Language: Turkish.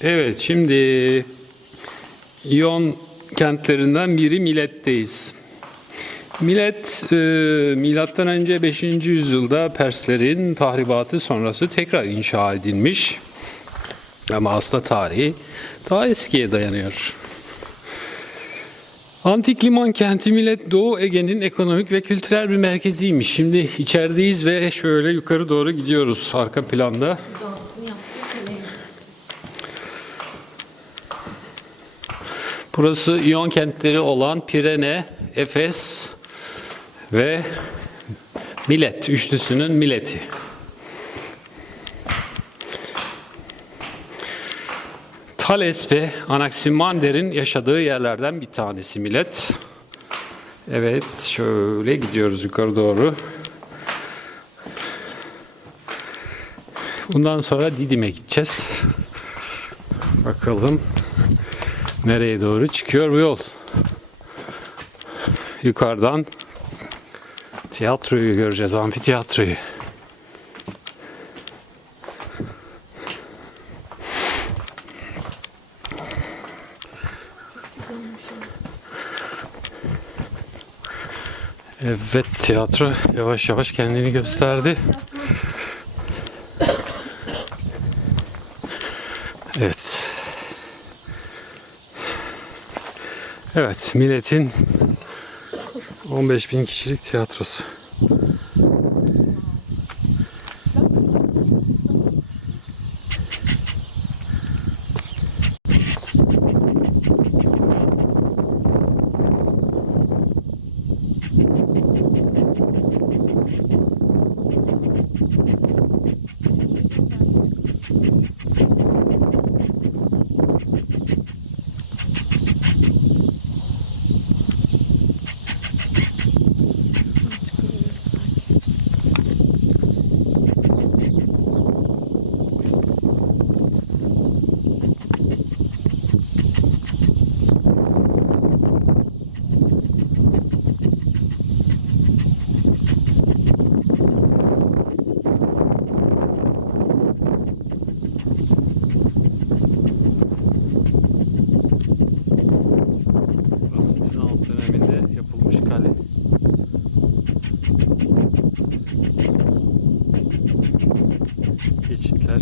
Evet şimdi İyon kentlerinden biri Milet'teyiz. Milet e, milattan önce 5. yüzyılda Perslerin tahribatı sonrası tekrar inşa edilmiş. Ama aslında tarihi daha eskiye dayanıyor. Antik liman kenti Milet Doğu Ege'nin ekonomik ve kültürel bir merkeziymiş. Şimdi içerideyiz ve şöyle yukarı doğru gidiyoruz arka planda. Burası İyon kentleri olan Pirene, Efes ve Milet üçlüsünün Mileti. Thales ve Anaximander'in yaşadığı yerlerden bir tanesi Milet. Evet, şöyle gidiyoruz yukarı doğru. Bundan sonra Didim'e gideceğiz. Bakalım nereye doğru çıkıyor bu yol. Yukarıdan tiyatroyu göreceğiz, amfiteyatroyu. Evet, tiyatro yavaş yavaş kendini gösterdi. Evet. Evet, milletin 15 bin kişilik tiyatrosu. Geçitler.